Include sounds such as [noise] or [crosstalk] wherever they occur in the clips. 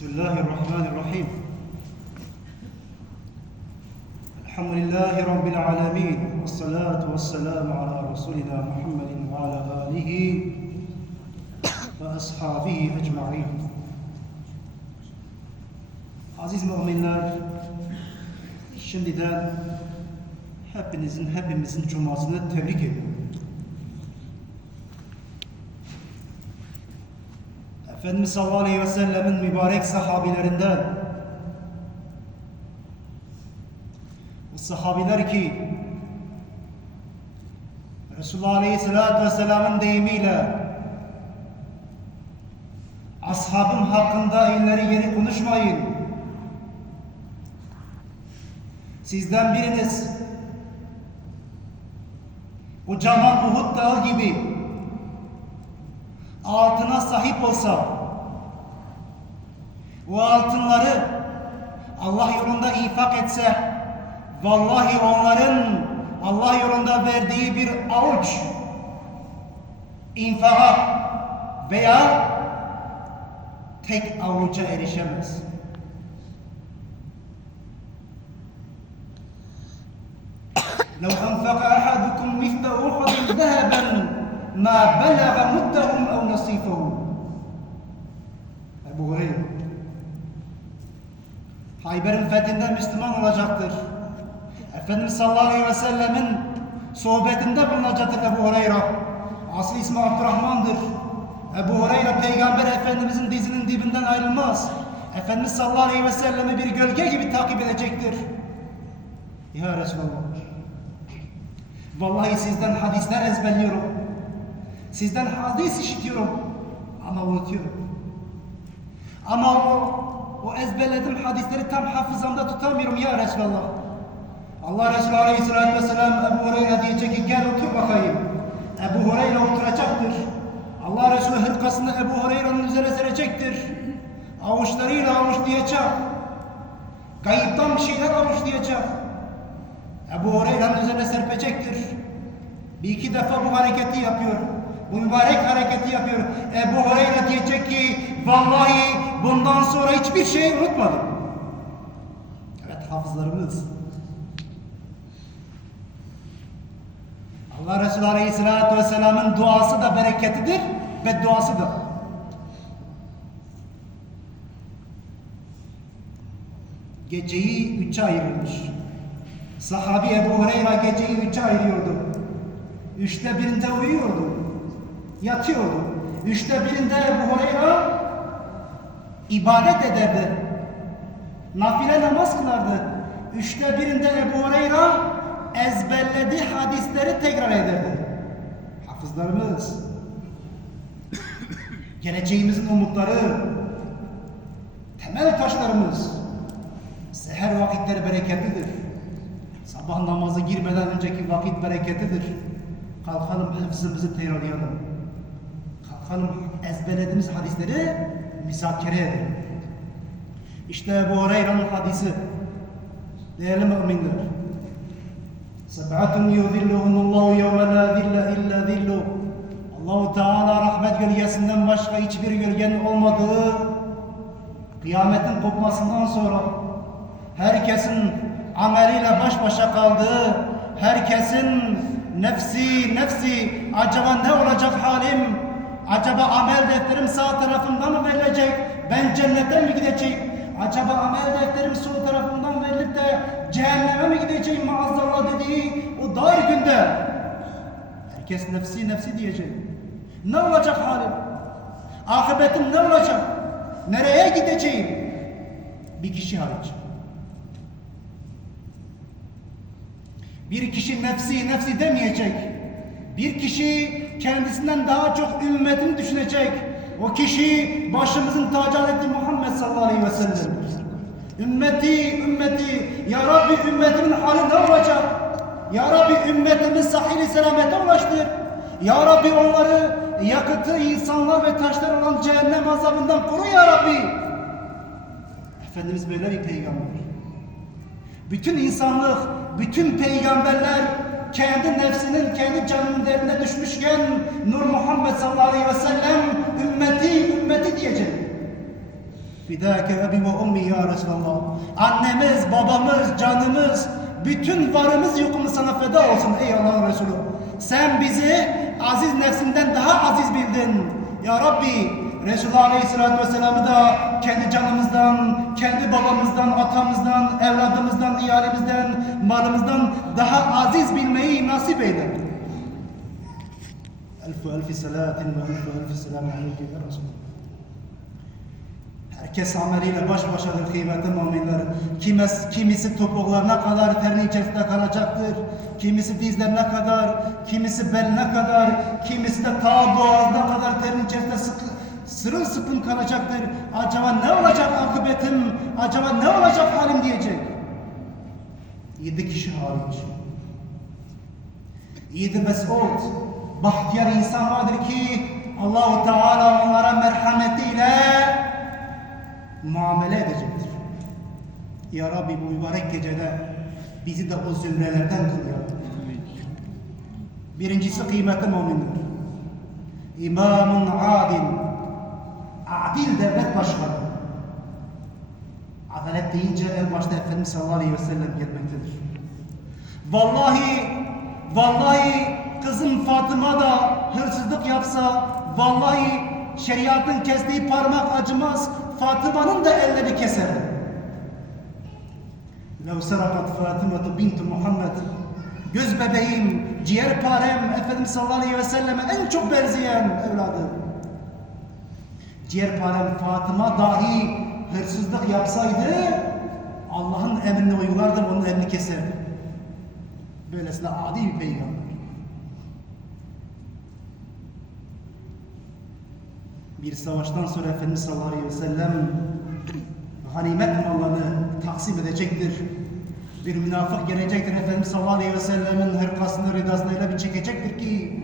بسم الله الرحمن الرحيم الحمد لله رب العالمين والصلاة والسلام على رسولنا محمد وعلى آله وأصحابه أجمعين Aziz müminler, şimdiden hepinizin, hepimizin cumasını tebrik ediyorum. Efendimiz sallallahu aleyhi ve sellemin mübarek sahabilerinden o sahabiler ki Resulullah aleyhissalatü vesselamın deyimiyle ashabım hakkında ileri geri konuşmayın. Sizden biriniz kocaman Uhud dağı gibi altına sahip olsa o altınları Allah yolunda infak etse vallahi onların Allah yolunda verdiği bir avuç infaka veya tek avuca erişemez. لو أنفق أحدكم مثل أحد ذهبا ma belagha muddahum ev nasifahum. Ebu Hureyre. Hayber'in fethinde Müslüman olacaktır. Efendimiz sallallahu aleyhi ve sellemin sohbetinde bulunacaktır Ebu Hureyre. Aslı ismi Abdurrahman'dır. Ebu Hureyre Peygamber Efendimizin dizinin dibinden ayrılmaz. Efendimiz sallallahu aleyhi ve sellemi bir gölge gibi takip edecektir. Ya Resulallah. Vallahi sizden hadisler ezberliyorum. Sizden hadis işitiyorum. Ama unutuyorum. Ama o, o ezberlediğim hadisleri tam hafızamda tutamıyorum ya Resulallah. Allah Resulü Aleyhisselatü Vesselam Ebu Hureyre diyecek ki gel otur bakayım. Ebu Hureyre oturacaktır. Allah Resulü hırkasını Ebu Hureyre'nin üzerine serecektir. Avuçlarıyla avuçlayacak. Kayıptan bir şeyler avuçlayacak. Ebu Hureyre'nin üzerine serpecektir. Bir iki defa bu hareketi yapıyor. Bu mübarek hareketi yapıyor. Ebu Hureyre diyecek ki vallahi bundan sonra hiçbir şey unutmadım. Evet hafızlarımız. Allah Resulü Aleyhisselatü Vesselam'ın duası da bereketidir ve duası da. Geceyi üçe ayırmış. Sahabi Ebu Hureyre geceyi üçe ayırıyordu. Üçte birinde uyuyordu. Yatıyordu. Üçte birinde Ebu Hureyre ibadet ederdi. Nafile namaz kılardı. Üçte birinde Ebu Hureyre ezberlediği hadisleri tekrar ederdi. Hafızlarımız, [coughs] geleceğimizin umutları, temel taşlarımız, seher vakitleri bereketlidir. Sabah namazı girmeden önceki vakit bereketlidir. Kalkalım hıfzımızı tekrarlayalım. Kalkalım ezberlediğimiz hadisleri misakere edelim. İşte bu Hureyre'nin hadisi. Değerli müminler. Seb'atun yuzilluhumullahu yevme la zille illa zillu. Allahu Teala rahmet gölgesinden başka hiçbir gölgenin olmadığı kıyametin kopmasından sonra herkesin ameliyle baş başa kaldığı, herkesin nefsi nefsi acaba ne olacak halim? Acaba amel defterim sağ tarafımda mı verilecek? Ben cennete mi gideceğim? Acaba amel defterim sol tarafımdan verilip de cehenneme mi gideceğim maazallah dediği o dar günde herkes nefsi nefsi diyecek. Ne olacak halim? Akıbetim ne olacak? Nereye gideceğim? Bir kişi hariç. Bir kişi nefsi nefsi demeyecek. Bir kişi kendisinden daha çok ümmetini düşünecek. O kişi başımızın tacı Hazreti Muhammed sallallahu aleyhi ve sellem. Ümmeti, ümmeti, Ya Rabbi ümmetimin hali ne olacak? Ya Rabbi ümmetimi sahili selamete ulaştır. Ya Rabbi onları yakıtı insanlar ve taşlar olan cehennem azabından koru Ya Rabbi. Efendimiz böyle bir peygamber. Bütün insanlık, bütün peygamberler kendi nefsinin, kendi canının derine düşmüşken Nur Muhammed sallallahu aleyhi ve sellem ümmeti, ümmeti diyecek. Fidâke ebi ve ummi ya Resulallah. Annemiz, babamız, canımız, bütün varımız yokumuz sana feda olsun ey Allah'ın Resulü. Sen bizi aziz nefsinden daha aziz bildin. Ya Rabbi Resulullah Aleyhisselatü Vesselam'ı da kendi canımızdan, kendi babamızdan, atamızdan, evladımızdan, iyalemizden, malımızdan daha aziz bilmeyi nasip eyle. Elfu elfi salatin ve elfu elfi selamu aleyke ya Resulallah. Herkes ameliyle baş başadır kıymetli müminler. Kimisi, kimisi topuklarına kadar terin içerisinde kalacaktır. Kimisi dizlerine kadar, kimisi beline kadar, kimisi de ta boğazına kadar terin içerisinde sıkı, sırılsıklam kalacaktır. Acaba ne olacak akıbetim, acaba ne olacak halim diyecek. Yedi kişi hariç. Yedi mesut, bahtiyar insan vardır ki Allahu Teala onlara merhametiyle muamele edecektir. Ya Rabbi bu mübarek gecede bizi de o zümrelerden kıl ya. Birincisi kıymetli müminler. İmamun adil Adil devlet başkanı. Adalet deyince en başta Efendimiz sallallahu aleyhi ve sellem gelmektedir. Vallahi, vallahi kızım Fatıma da hırsızlık yapsa, vallahi şeriatın kestiği parmak acımaz, Fatıma'nın da elleri keser. لو سرقت فاطمة بنت محمد göz bebeğim, ciğerparem Efendimiz sallallahu aleyhi ve selleme en çok benzeyen evladı. Ciğerparem Fatıma dahi hırsızlık yapsaydı Allah'ın emrini uygulardı onun elini keserdi. Böylesine adi bir peygamber. Bir savaştan sonra Efendimiz sallallahu aleyhi ve sellem ganimet mallarını taksim edecektir. Bir münafık gelecektir Efendimiz sallallahu aleyhi ve sellemin hırkasını ridasını öyle bir çekecektir ki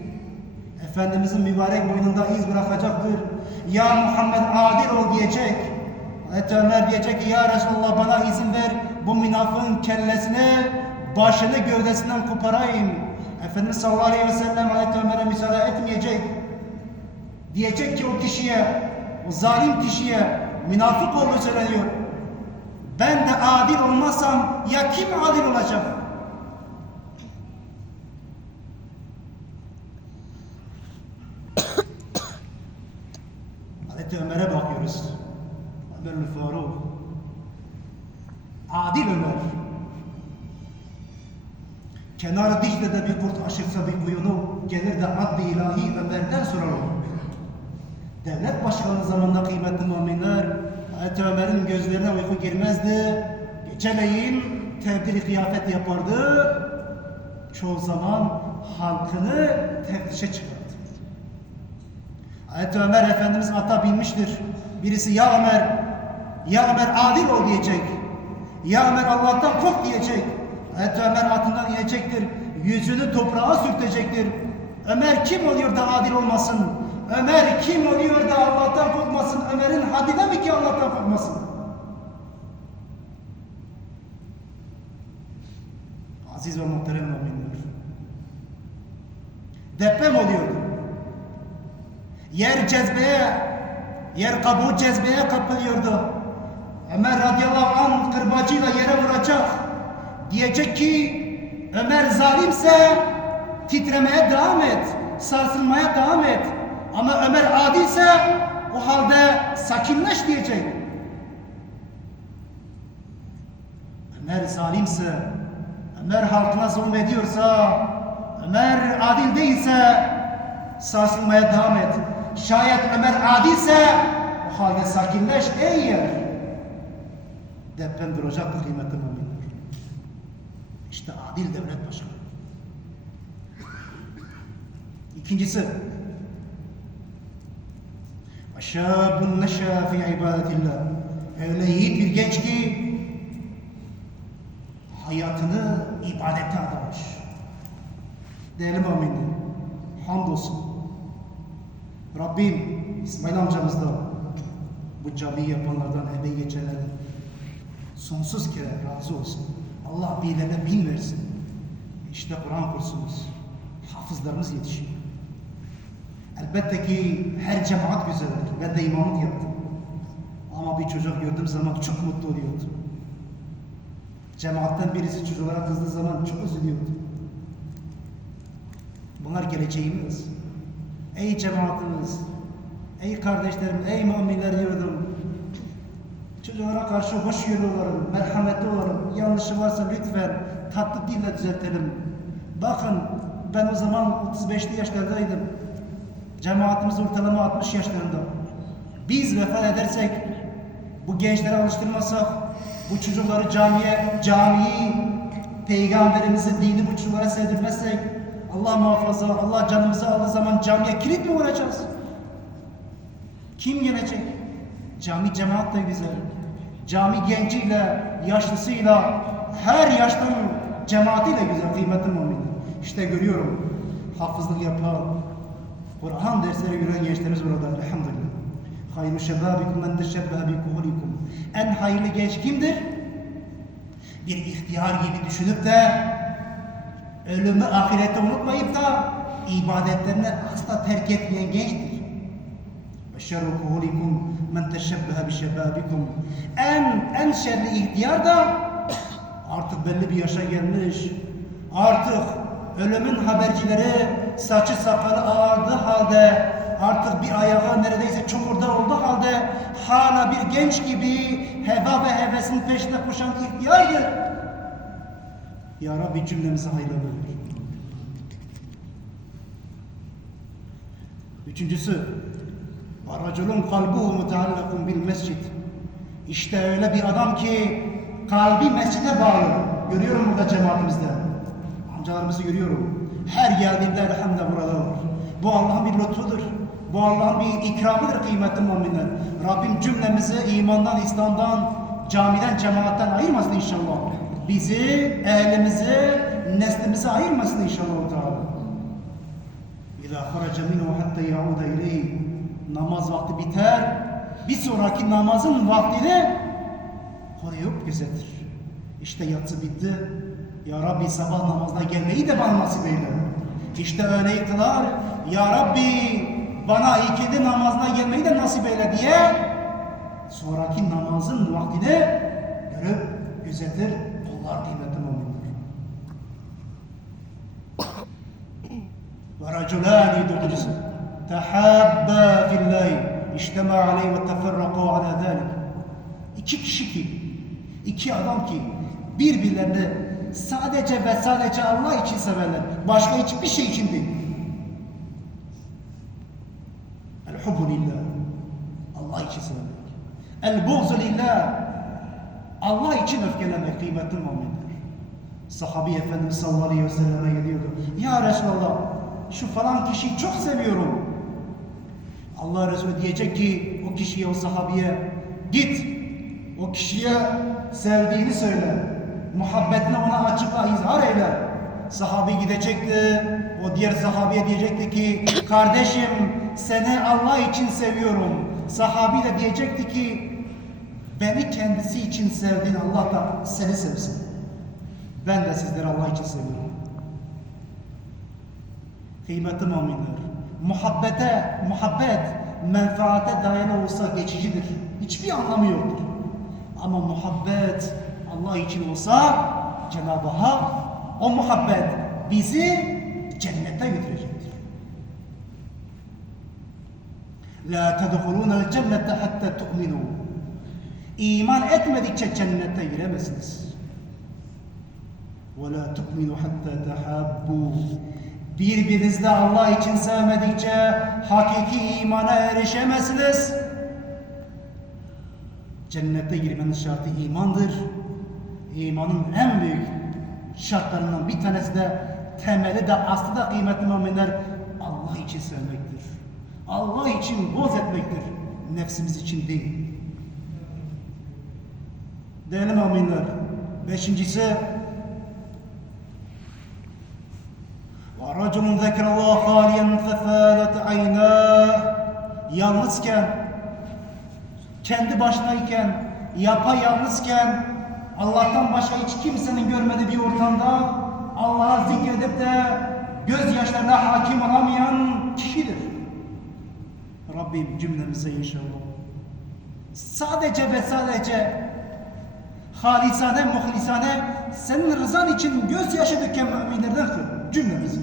Efendimizin mübarek boynunda iz bırakacaktır. Ya Muhammed adil ol diyecek. Hazreti diyecek ki ya Resulallah bana izin ver bu münafığın kellesini başını gövdesinden koparayım. Efendimiz sallallahu aleyhi ve sellem Hazreti müsaade etmeyecek. Diyecek ki o kişiye, o zalim kişiye münafık olduğu söyleniyor. Ben de adil olmazsam ya kim adil olacak? Ömer'e bakıyoruz. Ömer Faruk. Adil Ömer. Kenarı Dicle'de bir kurt aşırsa bir kuyunu gelir de adli ilahi Ömer'den sorar olur. Devlet başkanı zamanında kıymetli müminler Hazreti Ömer'in gözlerine uyku girmezdi. Geceleyin tebdil kıyafet yapardı. Çoğu zaman halkını teftişe çıkardı. Hazreti Ömer Efendimiz ata binmiştir. Birisi ya Ömer, ya Ömer adil ol diyecek. Ya Ömer Allah'tan kork diyecek. Hazreti Ömer atından inecektir. Yüzünü toprağa sürtecektir. Ömer kim oluyor da adil olmasın? Ömer kim oluyor da Allah'tan korkmasın? Ömer'in haddine mi ki Allah'tan korkmasın? Aziz ve muhterem müminler. Deprem oluyordu. Yer cezbeye, yer kabuğu cezbeye kapılıyordu. Ömer radıyallahu anh kırbacıyla yere vuracak. Diyecek ki Ömer zalimse titremeye devam et, sarsılmaya devam et. Ama Ömer adilse o halde sakinleş diyecek. Ömer zalimse, Ömer halkına zulmediyorsa, Ömer adil değilse sarsılmaya devam et. Şayet Ömer adilse o halde sakinleş ey yer. Deprem duracaktır kıymetli müminler. İşte adil devlet başkanı. İkincisi Şabun neşâ fi ibadetillah. Öyle yiğit bir genç ki hayatını ibadete adamış. Değerli müminler, hamdolsun. Rabbim İsmail amcamızdan, bu camiyi yapanlardan, emeği geçenlerden sonsuz kere razı olsun. Allah birlerine bin versin. İşte Kur'an kursumuz, hafızlarımız yetişiyor. Elbette ki her cemaat güzeldir. Ben de imamlık yaptım. Ama bir çocuk gördüğüm zaman çok mutlu oluyordum. Cemaatten birisi çocuklara kızdığı zaman çok üzülüyordum. Bunlar geleceğimiz. Ey cemaatimiz, ey kardeşlerim, ey müminler diyordum. Çocuklara karşı hoş yönlü olalım, merhametli olalım. Yanlışı varsa lütfen tatlı dille düzeltelim. Bakın ben o zaman 35'li yaşlardaydım. Cemaatimiz ortalama 60 yaşlarında. Biz vefat edersek, bu gençleri alıştırmasak, bu çocukları camiye, camiyi, peygamberimizin dini bu çocuklara sevdirmezsek, Allah muhafaza, Allah canımızı aldığı zaman camiye kilit mi vuracağız? Kim gelecek? Cami cemaat da güzel. Cami genciyle, yaşlısıyla, her yaştan cemaatiyle güzel kıymetli müminler. İşte görüyorum hafızlık yapan, Kur'an dersleri gören gençlerimiz burada elhamdülillah. Hayru şebabikum men teşebbehe bi. En hayırlı genç kimdir? Bir ihtiyar gibi düşünüp de ölümü ahirette unutmayıp da ibadetlerini asla terk etmeyen gençtir. Kuhulikum men teşebbehe bi şebabikum. En en şerli ihtiyar da artık belli bir yaşa gelmiş. Artık ölümün habercileri saçı sakalı ağardığı halde artık bir ayağı neredeyse çukurda olduğu halde hala bir genç gibi heva ve hevesin peşinde koşan ihtiyardır. Ya Rabbi cümlemize hayırlı buyur. Üçüncüsü kalbuhu mutallakun bil mescid. İşte öyle bir adam ki kalbi mescide bağlı. Görüyorum burada cemaatimizde. Amcalarımızı görüyorum. Her geldiğimde elhamdülillah buradalar. Bu Allah'ın bir lütfudur. Bu Allah'ın bir ikramıdır kıymetli müminler. Rabbim cümlemizi imandan, İslam'dan, camiden, cemaatten ayırmasın inşallah. Bizi, ehlimizi, neslimizi ayırmasın inşallah. Teala. İzâ haraca minhu hatta yauda ileyhi. Namaz vakti biter. Bir sonraki namazın vaktini koruyup gözetir. İşte yatsı bitti. Ya Rabbi sabah namazına gelmeyi de bana nasip eyle. İşte öğleyi kılar. Ya Rabbi bana ikindi namazına gelmeyi de nasip eyle diye sonraki namazın vaktini görüp gözetir akıbeti mumindir. ve raculani du'cisi tehabba fillahi iştema aleyh ve teferraku ala zalik. İki kişi ki, iki adam ki birbirlerine sadece ve sadece Allah için severler. Başka hiçbir şey için değil. El hubbu lillah. Allah için severler. El buğzu lillah. Allah için öfkelemek kıymetli müminler Sahabi Efendimiz sallallahu aleyhi ve selleme geliyordu. Ya Resulallah şu falan kişiyi çok seviyorum. Allah Resulü diyecek ki o kişiye o sahabiye git o kişiye sevdiğini söyle. Muhabbetini ona açıkla izhar eyle. Sahabi gidecekti. O diğer sahabiye diyecekti ki kardeşim seni Allah için seviyorum. Sahabi de diyecekti ki beni kendisi için sevdiğin Allah da seni sevsin. Ben de sizleri Allah için seviyorum. Kıymetli müminler, muhabbete, muhabbet menfaate dayalı olsa geçicidir. Hiçbir anlamı yoktur. Ama muhabbet Allah için olsa Cenab-ı Hak o muhabbet bizi cennete götürecektir. La tedhulunel cennete hatta tu'minu. İman etmedikçe cennete giremezsiniz. وَلَا تُؤْمِنُوا حَتَّى تَحَابُّوا Birbirinizle Allah için sevmedikçe hakiki imana erişemezsiniz. Cennete girmenin şartı imandır. İmanın en büyük şartlarından bir tanesi de temeli de aslı da kıymetli müminler Allah için sevmektir. Allah için boz etmektir. Nefsimiz için değil. Değerli müminler, beşincisi وَرَجُلٌ ذَكَرَ اللّٰهَ خَالِيًا فَفَالَتْ عَيْنَاهُ Yalnızken, kendi başınayken, yapayalnızken, Allah'tan başka hiç kimsenin görmediği bir ortamda Allah'a zikredip de gözyaşlarına hakim olamayan kişidir. Rabbim cümlemize inşallah sadece ve sadece halisane, muhlisane senin rızan için gözyaşı döken müminlerden kıl cümlemizi.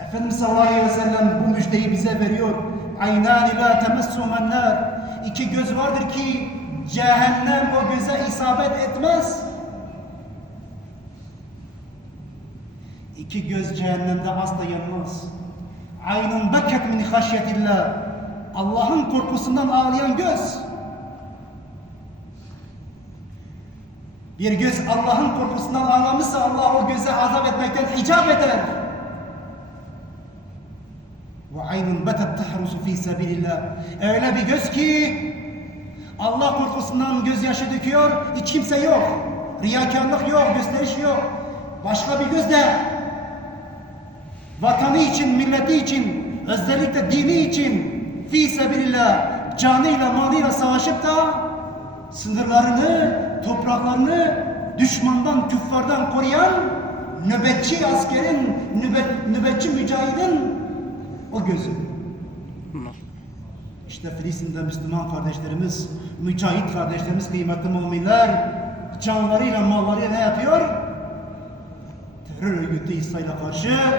Efendimiz sallallahu aleyhi ve sellem bu müjdeyi bize veriyor. Aynani la temessumen nar. İki göz vardır ki cehennem o göze isabet etmez. İki göz cehennemde asla yanmaz. Aynun beket min haşyetillah. Allah'ın korkusundan ağlayan göz. Bir göz Allah'ın korkusundan ağlamışsa Allah o göze azap etmekten icap eder. Ve aynun betet tahrusu fi sebilillah. Öyle bir göz ki Allah korkusundan gözyaşı döküyor, hiç kimse yok. Riyakarlık yok, gösteriş yok. Başka bir göz de vatanı için, milleti için, özellikle dini için fi sebilillah canıyla malıyla savaşıp da sınırlarını, topraklarını düşmandan, küffardan koruyan nöbetçi askerin, nöbet, nöbetçi mücahidin o gözü. İşte Filistin'de Müslüman kardeşlerimiz, mücahit kardeşlerimiz, kıymetli müminler canlarıyla, mallarıyla ne yapıyor? Terör örgütü İsrail'e karşı